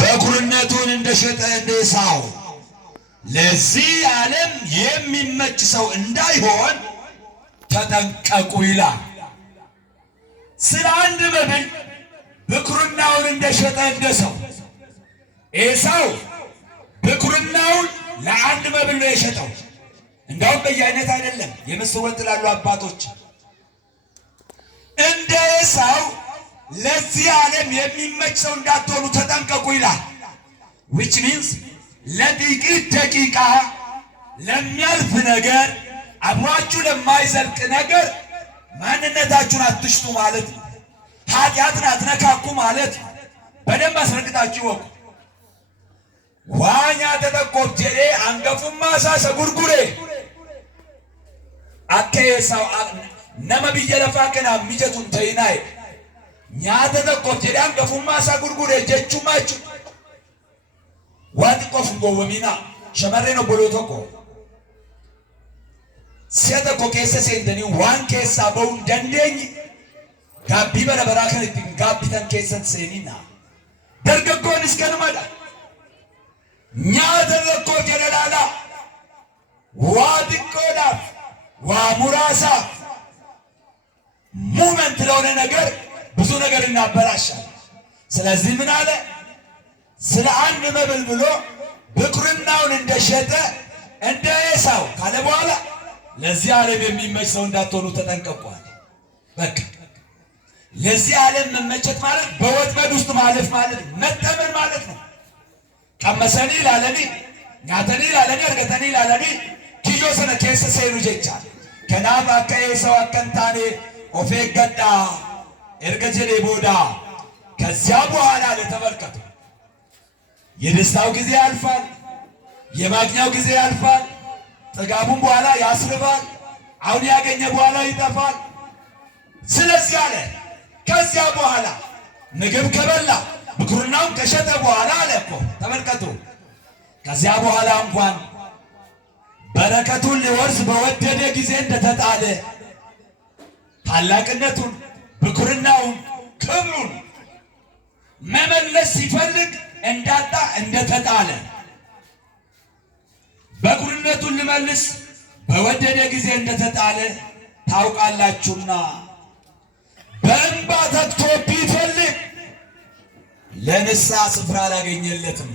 በኩርነቱን እንደሸጠ እንደ ኤሳው ለዚህ ዓለም የሚመች ሰው እንዳይሆን ተጠንቀቁ ይላል። ስለ አንድ መብል ብኩርናውን እንደሸጠ እንደ ሰው ኤሳው ብኩርናውን ለአንድ መብል ነው የሸጠው። እንዳውም በየአይነት አይደለም፣ የምስር ወጥ ላሉ አባቶች እንደ ኤሳው ለዚህ ዓለም የሚመች ሰው እንዳትሆኑ ተጠንቀቁ ይላል። which means ለጥቂት ደቂቃ ለሚያልፍ ነገር አብሯችሁ ለማይዘልቅ ነገር ማንነታችሁን አትሽጡ ማለት ነው። ኃጢአትን አትነካኩ ማለት ነው። በደንብ አስረግጣችሁ ወቁ። ዋኛ ተጠቆብ ጀሌ አንገፉማ ሳሰ ጉርጉሬ አከየሳው ነመ ብየለፋ ከና ሚጀቱን ተይናይ ኛተ ተጠቆብ ጀሌ አንገፉማ ሳ ጉርጉሬ ጀቹማችሁ ዋት ቆፍ ጎወሚና ሸመሬ ነው ቦሎቶኮ ሲያተ ኮኬሰ ሰንደኒ ዋን ኬሳ በው ደንደኝ ጋቢ በረበራከን ጋቢተን ኬሰን ሰኒና ደርገጎን እስከነማዳ ኛተ ለኮ ጀለላላ ዋድቆዳ ዋሙራሳ ሙመንት ለሆነ ነገር ብዙ ነገር እናበላሻል። ስለዚህ ምን አለ? ስለ አንድ መብል ብሎ ብኩርናውን እንደሸጠ እንደ ኤሳው ካለ በኋላ ለዚህ ዓለም የሚመች ሰው እንዳትሆኑ ተጠንቀቁ። በቃ ለዚህ ዓለም መመቸት ማለት በወጥመድ ውስጥ ማለፍ ማለት መጠመን ማለት ነው። ቀመሰኒ ላለኒ ኛተኒ ላለኒ አርገተኒ ላለኒ ኪዮሰነ ኬሰ ሰይኑ ጀቻ ከናፍ አከ ኤሳው አከንታኔ ኦፌ ገዳ ኤርገጀሌ ቦዳ ከዚያ በኋላ ለተመልከቱ የደስታው ጊዜ ያልፋል፣ የማግኛው ጊዜ ያልፋል። ጥጋቡን በኋላ ያስርባል፣ አሁን ያገኘ በኋላ ይጠፋል። ስለዚህ አለ ከዚያ በኋላ ምግብ ከበላ ብኩርናውን ከሸጠ በኋላ አለ እኮ ተመልከቱ። ከዚያ በኋላ እንኳን በረከቱን ሊወርስ በወደደ ጊዜ እንደተጣለ ታላቅነቱን፣ ብኩርናውን፣ ክብሩን መመለስ ሲፈልግ እንዳጣ እንደተጣለ በኩርነቱን ልመልስ በወደደ ጊዜ እንደተጣለ ታውቃላችሁና በእንባ ተግቶ ቢፈልግ ለንስሐ ስፍራ አላገኘለትም።